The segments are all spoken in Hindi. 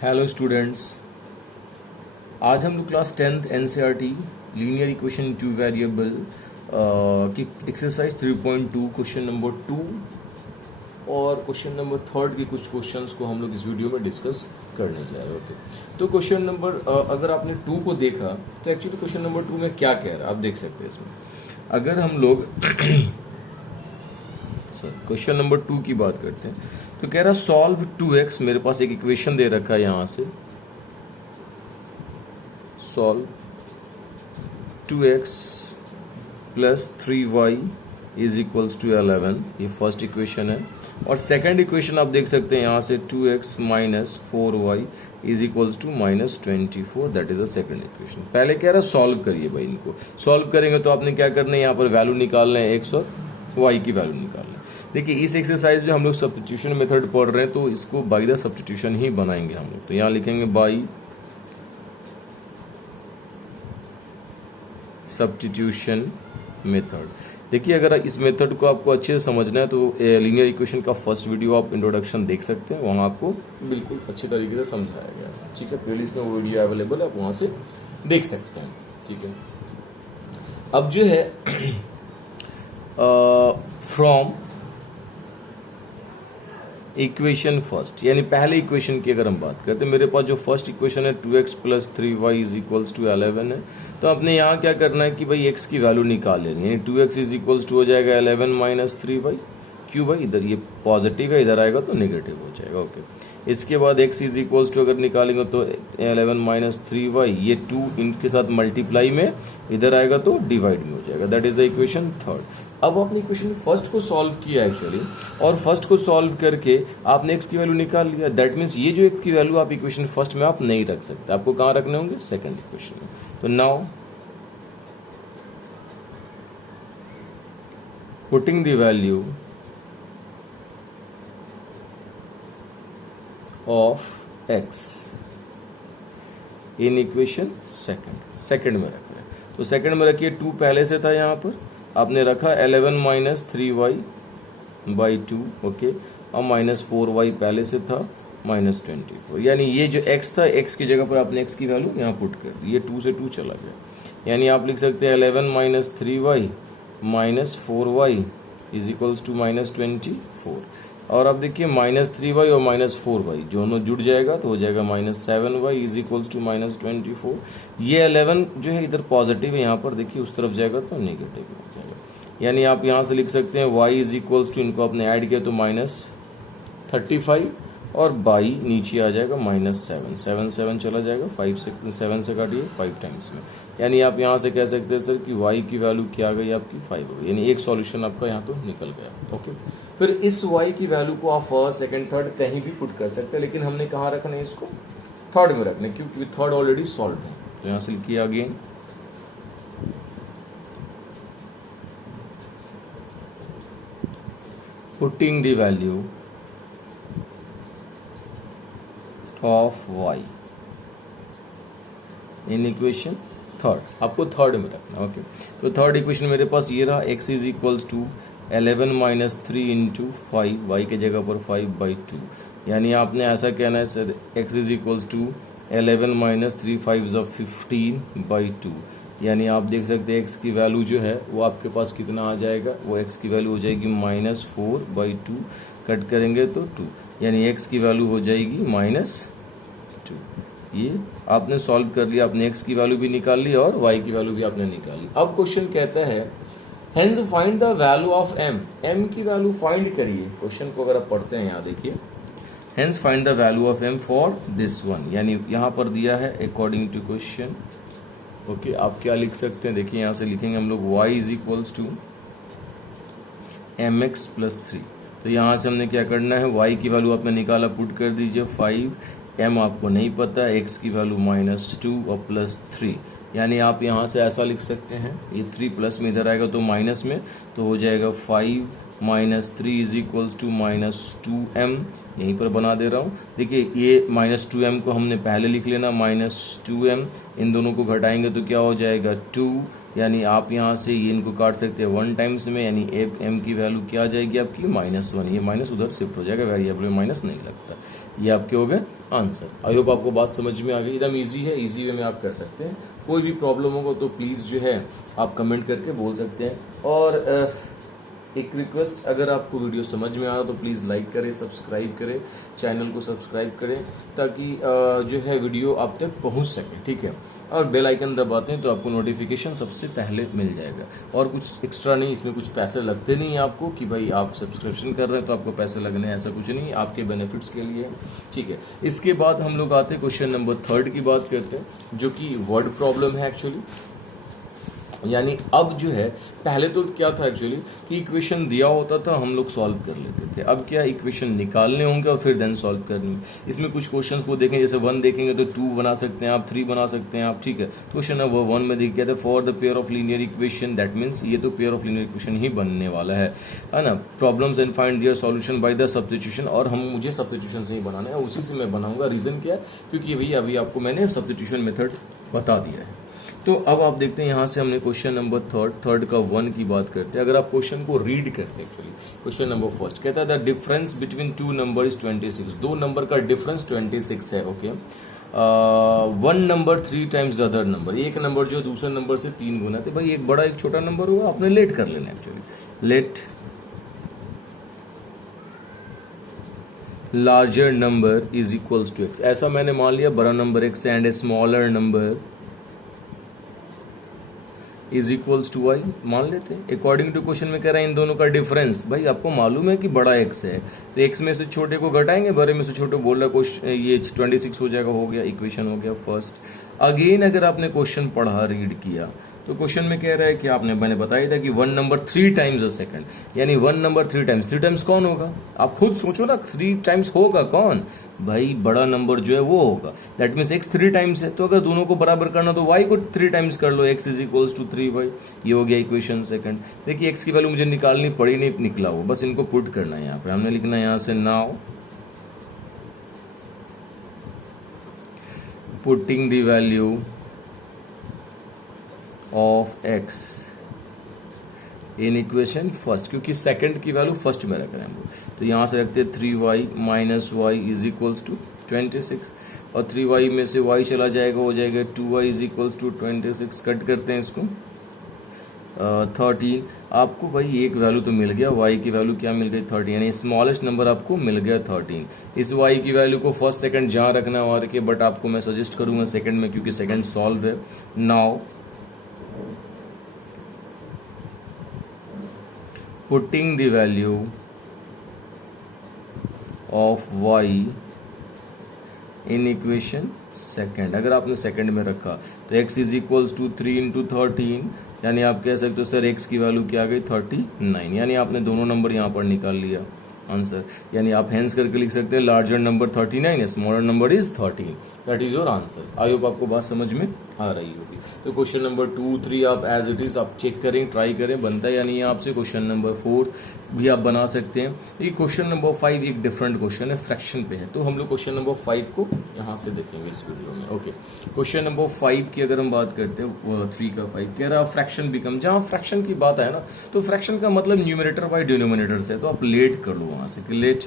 हेलो स्टूडेंट्स, आज हम लोग class 10th NCERT linear equation two variable की एक्सरसाइज 3.2 क्वेश्चन नंबर 2 और क्वेश्चन नंबर 3 के कुछ क्वेश्चंस को हम लोग इस वीडियो में डिस्कस करने जा रहे हैं। ओके, तो क्वेश्चन नंबर अगर आपने 2 को देखा तो एक्चुअली क्वेश्चन नंबर 2 में क्या कह रहा है आप देख सकते हैं इसमें। अगर हम लोग क्वेश्चन नंबर 2 की बात करते हैं तो कह रहा सॉल्व 2x, मेरे पास एक इक्वेशन दे रखा है यहां से, solve 2x plus 3y is equals to 11, ये फर्स्ट इक्वेशन है। और सेकंड इक्वेशन आप देख सकते हैं यहाँ से 2x minus 4y is equals to minus 24, that is the second equation. पहले कह रहा सॉल्व करिए भाई, इनको सॉल्व करेंगे तो आपने क्या करना है, यहाँ पर वैल्यू निकालना है x और y की वैल्यू निकालना है। देखिए इस एक्सरसाइज में हम लोग सब्स्टिट्यूशन मेथड पढ़ रहे हैं तो इसको बाय द सब्स्टिट्यूशन ही बनाएंगे हम लोग। तो यहाँ लिखेंगे बाय सब्स्टिट्यूशन मेथड। देखिए अगर इस मेथड को आपको अच्छे से समझना है तो लीनियर इक्वेशन का फर्स्ट वीडियो आप इंट्रोडक्शन देख सकते हैं, वहाँ आपको बिल्कुल अच्छे तरीके से समझाया गया है। ठीक है, प्लेलिस्ट में वो वीडियो अवेलेबल है, आप वहाँ से देख सकते हैं। ठीक है, अब जो है फ्रॉम इक्वेशन फर्स्ट, यानी पहले इक्वेशन की अगर हम बात करते हैं, मेरे पास जो फर्स्ट इक्वेशन है 2x plus 3y is equals to 11 है। तो आपने यहाँ क्या करना है कि भाई x की वैल्यू निकाल लेनी है, यानी 2x इज इक्वल्स टू हो जाएगा 11 माइनस 3y। क्यों भाई, इधर ये पॉजिटिव है, इधर आएगा तो नेगेटिव हो जाएगा। ओके, इसके बाद x इज इक्वल्स टू अगर निकालेंगे तो 11 माइनस 3y, ये 2 इनके साथ मल्टीप्लाई में इधर आएगा तो डिवाइड में हो जाएगा, that is the equation third. अब आपने इक्वेशन फर्स्ट को सॉल्व किया एक्चुअली, और फर्स्ट को सॉल्व करके आपने x की वैल्यू निकाल लिया। दैट मीन्स ये जो x की वैल्यू आप इक्वेशन फर्स्ट में आप नहीं रख सकते, आपको कहाँ रखने होंगे, सेकंड इक्वेशन में। तो now putting the value of x in equation second में रख रहे हैं। तो सेकंड में रखिए, 2 पहले से था, यहाँ पर आपने रखा 11 माइनस 3y बाई 2। ओके, और माइनस 4y पहले से था माइनस 24, यानी ये जो x था, x की जगह पर आपने x की वैल्यू यहाँ पुट कर दी, ये 2 से 2 चला गया। यानी आप लिख सकते हैं 11 minus 3y minus 4y is equals to minus 24। और अब देखिए माइनस 3y और माइनस 4y दोनों जुड़ जाएगा तो हो जाएगा minus 7y is equals to minus 24। ये 11 जो है इधर पॉजिटिव है, यहाँ पर देखिए उस तरफ जाएगा तो नेगेटिव हो जाएगा। यानी आप यहाँ से लिख सकते हैं y इज इक्वल्स टू, इनको आपने ऐड किया तो माइनस 35 और बाई नीचे आ जाएगा माइनस 7 7 चला जाएगा, 5 से 7 से काटिए 5 टाइम्स में। यानी आप यहाँ से कह सकते हैं सर कि y की वैल्यू क्या आ गई आपकी 5 हो गई, यानी एक सॉल्यूशन आपका यहाँ तो निकल गया। ओके, फिर इस y की वैल्यू को आप फर्स्ट सेकंड थर्ड कहीं भी पुट कर सकते हैं, लेकिन हमने कहाँ रखना है, इसको थर्ड में रखना है, क्योंकि थर्ड ऑलरेडी सॉल्व है। तो यहाँ से लिखिए again putting the value of y in equation third, आपको थर्ड में रखना। ओके, तो थर्ड इक्वेशन मेरे पास ये रहा, x is equals to 11 minus 3 into 5, y के जगह पर 5/2। यानी आपने ऐसा कहना है sir x is equals to 11 minus 3 5 15/2। यानी आप देख सकते हैं x की वैल्यू जो है वो आपके पास कितना आ जाएगा, वो x की वैल्यू हो जाएगी माइनस 4/2, कट करेंगे तो 2, यानी x की वैल्यू हो जाएगी माइनस 2। ये आपने सॉल्व कर लिया, आपने x की वैल्यू भी निकाल ली और y की वैल्यू भी आपने निकाली। अब क्वेश्चन कहता है hence find the value of m, m की वैल्यू फाइंड करिए। क्वेश्चन को अगर आप पढ़ते हैं यहाँ देखिए, hence find the value of m for this one, यानी यहाँ पर दिया है अकॉर्डिंग टू क्वेश्चन। ओके, आप क्या लिख सकते हैं, देखिए यहाँ से लिखेंगे हम लोग y is equals to mx plus 3। तो यहाँ से हमने क्या करना है, y की वैल्यू आपने निकाला, पुट कर दीजिए 5, m आपको नहीं पता, x की वैल्यू माइनस 2 और प्लस 3। यानी आप यहाँ से ऐसा लिख सकते हैं, ये 3 प्लस में इधर आएगा तो माइनस में, तो हो जाएगा 5 -3 इज इक्वल्स टू -2m, यहीं पर बना दे रहा हूँ। देखिए ये -2m को हमने पहले लिख लेना, -2m, इन दोनों को घटाएंगे तो क्या हो जाएगा 2, यानी आप यहाँ से ये इनको काट सकते हैं 1 टाइम्स में, यानी m की वैल्यू क्या आ जाएगी आपकी -1, ये माइनस उधर शिफ्ट हो जाएगा, वेरिएबल में माइनस नहीं लगता। ये आपके हो गए आंसर। आई होप आपको बात समझ में आ गई, एकदम ईजी है, ईजी वे में आप कर सकते हैं। कोई भी प्रॉब्लम होगा तो प्लीज़ जो है आप कमेंट करके बोल सकते हैं। और एक रिक्वेस्ट, अगर आपको वीडियो समझ में आ रहा तो प्लीज़ लाइक करें, सब्सक्राइब करें, चैनल को सब्सक्राइब करें ताकि जो है वीडियो आप तक पहुंच सके, ठीक है। और बेल आइकन दबाते हैं तो आपको नोटिफिकेशन सबसे पहले मिल जाएगा। और कुछ एक्स्ट्रा नहीं, इसमें कुछ पैसे लगते नहीं हैं आपको कि भाई आप सब्सक्रिप्शन कर रहे हैं तो आपको पैसे लगने हैं, ऐसा कुछ नहीं, आपके बेनिफिट्स के लिए, ठीक है। इसके बाद हम लोग आते हैं क्वेश्चन नंबर 3 की बात करते हैं, जो कि वर्ड प्रॉब्लम है एक्चुअली। यानी अब जो है, पहले तो क्या था एक्चुअली कि इक्वेशन दिया होता था, हम लोग सॉल्व कर लेते थे। अब क्या इक्वेशन निकालने होंगे और फिर देन सॉल्व करनी। इसमें कुछ क्वेश्चंस को देखें, जैसे 1 देखेंगे तो 2 बना सकते हैं आप, 3 बना सकते हैं आप, ठीक है। क्वेश्चन नंबर 1 में देख गया था for the pair of linear equation, that means ये तो पेयर ऑफ लीनियर इक्वेशन ही बनने वाला है ना। Problems and find their solution by the substitution, और मुझे सब्स्टिट्यूशन से ही बनाना है, उसी से मैं बनाऊंगा। रीजन क्या है, क्योंकि भैया अभी आपको मैंने सब्स्टिट्यूशन मेथड बता दिया है। तो अब आप देखते हैं यहाँ से हमने क्वेश्चन नंबर थर्ड का 1 की बात करते हैं। अगर आप क्वेश्चन को रीड करते हैं, एक्चुअली क्वेश्चन नंबर 1 कहता है the difference between 2 number is 26, 2 number का डिफरेंस 26 है, okay. 1 number 3 times the other number, एक नंबर जो दूसरे नंबर से 3 गुना, तो भाई एक बड़ा एक छोटा नंबर हुआ, आपने लेट कर लेना actually. Let larger number is equals to x, ऐसा मैंने मान लिया बड़ा number x and a smaller number is equals to y मान लेते हैं। अकॉर्डिंग टू क्वेश्चन में कह रहे हैं इन दोनों का डिफरेंस, भाई आपको मालूम है कि बड़ा x है तो x में से छोटे को घटाएंगे, बड़े में से छोटे बोल रहा क्वेश्चन, ये 26 हो जाएगा, हो गया इक्वेशन, हो गया फर्स्ट। अगेन अगर आपने क्वेश्चन पढ़ा, रीड किया, तो क्वेश्चन में कह रहा है कि मैंने बताया था कि 1 नंबर 3 टाइम्स अ सेकंड, यानी 1 नंबर 3 टाइम्स कौन होगा, आप खुद सोचो ना, 3 टाइम्स होगा कौन, भाई बड़ा नंबर जो है वो होगा। दैट मीन्स x 3 टाइम्स है, तो अगर दोनों को बराबर करना तो y को 3 टाइम्स कर लो, x is equals to 3y, ये हो गया इक्वेशन सेकंड। देखिए x की वैल्यू मुझे निकालनी पड़ी नहीं, निकला वो, बस इनको पुट करना है। यहाँ पे हमने लिखना है यहाँ से now putting the value of x in equation first, क्योंकि सेकंड की वैल्यू फर्स्ट में रख रहे हैं हम लोग, तो यहाँ से रखते हैं 3y minus y is equals to 26, और 3y में से y चला जाएगा, हो जाएगा 2y is equals to 26, cut करते हैं इसको 13। आपको भाई एक वैल्यू तो मिल गया, y की वैल्यू क्या मिल गई 13, यानी स्मॉलेस्ट नंबर आपको मिल गया 13। इस y की वैल्यू को फर्स्ट सेकंड जहाँ रखना है और के, बट आपको मैं सजेस्ट करूँगा सेकंड में, क्योंकि सेकंड सॉल्व है। Now putting the value of y in equation second, अगर आपने सेकेंड में रखा तो x is equals to 3 into 13, यानी आप कह सकते हो सर x की वैल्यू क्या आ गई 39, यानी आपने दोनों नंबर यहाँ पर निकाल लिया आंसर। यानी आप हेंस करके लिख सकते हैं लार्जर नंबर 39 है, smaller number is 13, that is your answer. I hope आपको बात समझ में आ रही होगी। तो क्वेश्चन नंबर 2, 3 आप एज इट इज आप चेक करें, ट्राई करें, बनता है या नहीं है आपसे। क्वेश्चन नंबर 4 भी आप बना सकते हैं। ये क्वेश्चन नंबर 5 एक डिफरेंट क्वेश्चन है, फ्रैक्शन पे है, तो हम लोग क्वेश्चन नंबर 5 को यहाँ से देखेंगे इस वीडियो में, ओके। क्वेश्चन नंबर 5 की अगर हम बात करते हैं, 3 का 5 कह रहा है फ्रैक्शन बिकम, जहाँ फ्रैक्शन की बात है ना, तो फ्रैक्शन का मतलब न्यूमरेटर बाय डिनोमिनेटर से, तो आप लेट कर लो वहाँ से कि let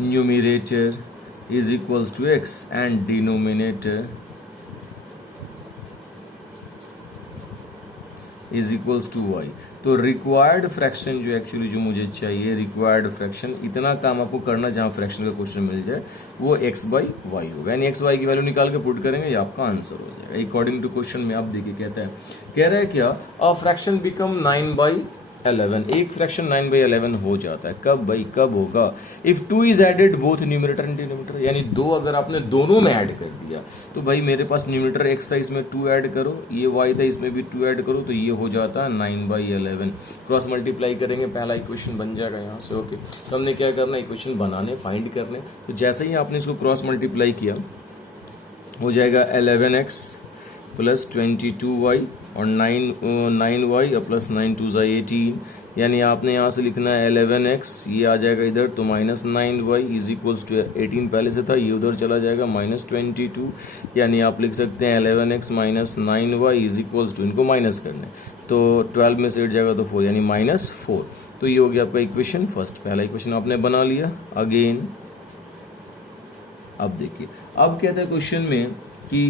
numerator is equals to x and denominator is equals to y। तो रिक्वायर्ड फ्रैक्शन जो एक्चुअली जो मुझे चाहिए, रिक्वायर्ड फ्रैक्शन, इतना काम आपको करना जहाँ फ्रैक्शन का क्वेश्चन मिल जाए, वो x बाई वाई होगा, यानी x वाई की वैल्यू निकाल के पुट करेंगे, ये आपका आंसर हो जाएगा अकॉर्डिंग टू क्वेश्चन में। आप देखिए कहता है, कह रहा है क्या, अ फ्रैक्शन बिकम 9/11, एक फ्रैक्शन 9/11 हो जाता है, कब भाई, कब होगा, if 2 is added both numerator and denominator, यानी 2 अगर आपने दोनों में ऐड कर दिया, तो भाई मेरे पास न्यूमरेटर x था, इसमें 2 ऐड करो, ये y था, इसमें भी 2 ऐड करो, तो ये हो जाता है 9/11। क्रॉस मल्टीप्लाई करेंगे, पहला इक्वेशन बन जाएगा यहाँ से, ओके। तो हमने क्या करना, इक्वेशन बनाने, फाइंड करने, तो जैसे ही आपने इसको क्रॉस मल्टीप्लाई किया, हो जाएगा 11x प्लस 22y और 9y और प्लस 9 2 18, यानी आपने यहाँ से लिखना है 11x, ये आ जाएगा इधर तो minus 9y is equals to 18 पहले से था, ये उधर चला जाएगा माइनस 22, यानी आप लिख सकते हैं 11x minus 9y is equals to, इनको माइनस करने तो 12 में से 8 जाएगा तो 4 यानी माइनस 4। तो ये हो गया आपका इक्वेशन फर्स्ट, पहला इक्वेशन आपने बना लिया। अगेन अब देखिए, अब कहता है क्वेश्चन में कि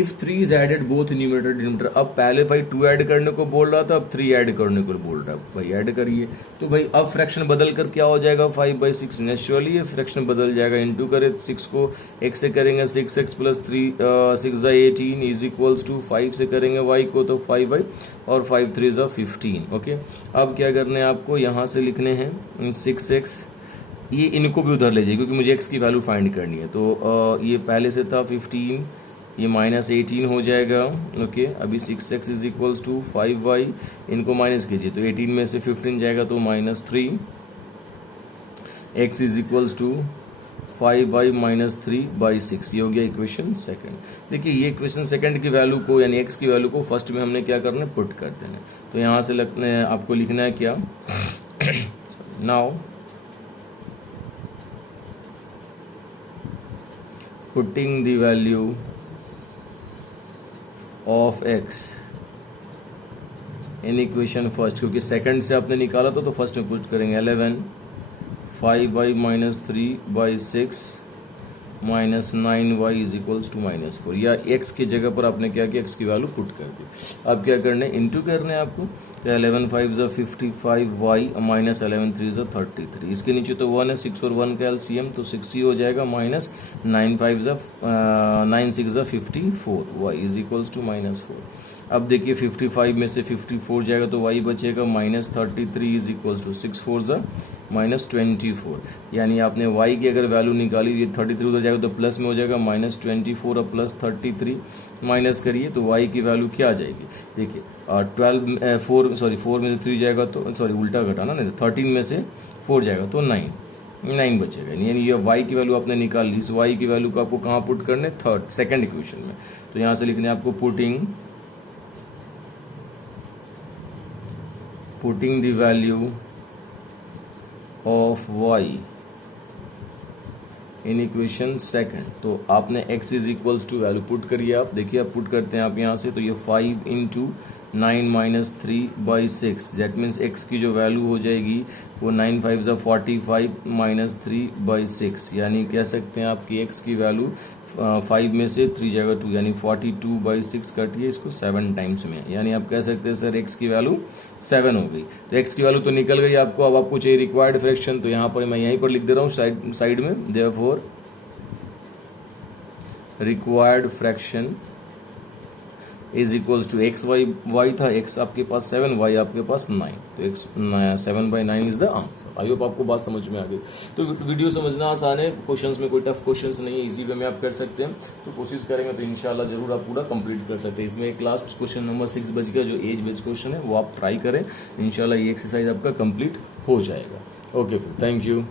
if 3 is added both numerator denominator, अब पहले भाई 2 ऐड करने को बोल रहा था, अब 3 ऐड करने को बोल रहा है, भाई ऐड करिए। तो भाई अब फ्रैक्शन बदल कर क्या हो जाएगा 5/6, नेचुरली ये फ्रैक्शन बदल जाएगा, इनटू करे 6 को x से करेंगे 6x plus 3 6 18 is equals to 5 से करेंगे y को तो 5y और 5 3 15। ओके, अब क्या करने हैं आपको, यहाँ से लिखने हैं 6x, ये इनको भी उधर ले जाइए क्योंकि मुझे x की वैल्यू फाइंड करनी है। तो ये पहले से था 15, ये माइनस 18 हो जाएगा। ओके, अभी 6x is equals to 5y, इनको माइनस कीजिए तो 18 में से 15 जाएगा तो minus 3, x is equals to 5y minus 3/6, ये हो गया इक्वेशन सेकंड। देखिए ये इक्वेशन सेकंड की वैल्यू को यानी x की वैल्यू को फर्स्ट में हमने क्या करना है, पुट कर देना। तो यहाँ से आपको लिखना है क्या now putting the value of x in equation first, क्योंकि सेकंड से आपने निकाला तो फर्स्ट में पुट करेंगे 11 5y minus 3/6 minus 9y is equals to minus 4, या x की जगह पर आपने क्या किया, x की वैल्यू पुट कर दी। अब क्या करना है, इंटू करना है आपको, तो 11 5 55y माइनस 11 3 33, इसके नीचे तो 1 है, 6 और 1 का एलसीएम तो 6 ही हो जाएगा, minus 9 6 54 y is equals to minus 4। अब देखिए 55 में से 54 जाएगा तो y बचेगा minus 33 is equals to 6 4 minus 24, यानी आपने y की अगर वैल्यू निकाली, ये 33 उधर जाएगा तो प्लस में हो जाएगा माइनस 24 और प्लस 33 माइनस करिए तो y की वैल्यू क्या आ जाएगी, देखिए 4 में से 3 जाएगा तो उल्टा घटाना नहीं, 13 में से 4 जाएगा तो 9 बचेगा, यानी ये y की वैल्यू आपने निकाल ली। इस y की वैल्यू को आपको कहाँ पुट करने, सेकंड इक्वेशन में। तो यहाँ से लिखने आपको putting the value of y in equation second, तो आपने x is equals to value put करिए। आप देखिए, आप पुट करते हैं आप यहाँ से, तो ये 5 into 9 minus 3/6, that means x की जो वैल्यू हो जाएगी वो 9 5 45 माइनस 3/6, यानी कह सकते हैं आपकी x की वैल्यू 5 में से 3 जाएगा 2, यानी 42/6 कटिए इसको 7 टाइम्स में, यानी आप कह सकते हैं सर x की वैल्यू 7 हो गई। तो x की वैल्यू तो निकल गई आपको, अब आपको चाहिए रिक्वायर्ड फ्रैक्शन, तो यहाँ पर मैं यहीं पर लिख दे रहा हूँ साइड में, therefore required fraction is equals to x y था, x आपके पास 7, y आपके पास 9, तो x 7/9 is the answer. I hope आपको बात समझ में आ गई। तो वीडियो समझना आसान है, क्वेश्चंस में कोई टफ क्वेश्चंस नहीं है, इजी वे में आप कर सकते हैं। तो कोशिश करेंगे तो इंशाल्लाह जरूर आप पूरा कंप्लीट कर सकते हैं। इसमें एक लास्ट क्वेश्चन नंबर 6 बच गया, जो एज बेस्ड क्वेश्चन है, वो आप ट्राई करें, इंशाल्लाह ये एक्सरसाइज आपका कंप्लीट हो जाएगा। Okay, thank you.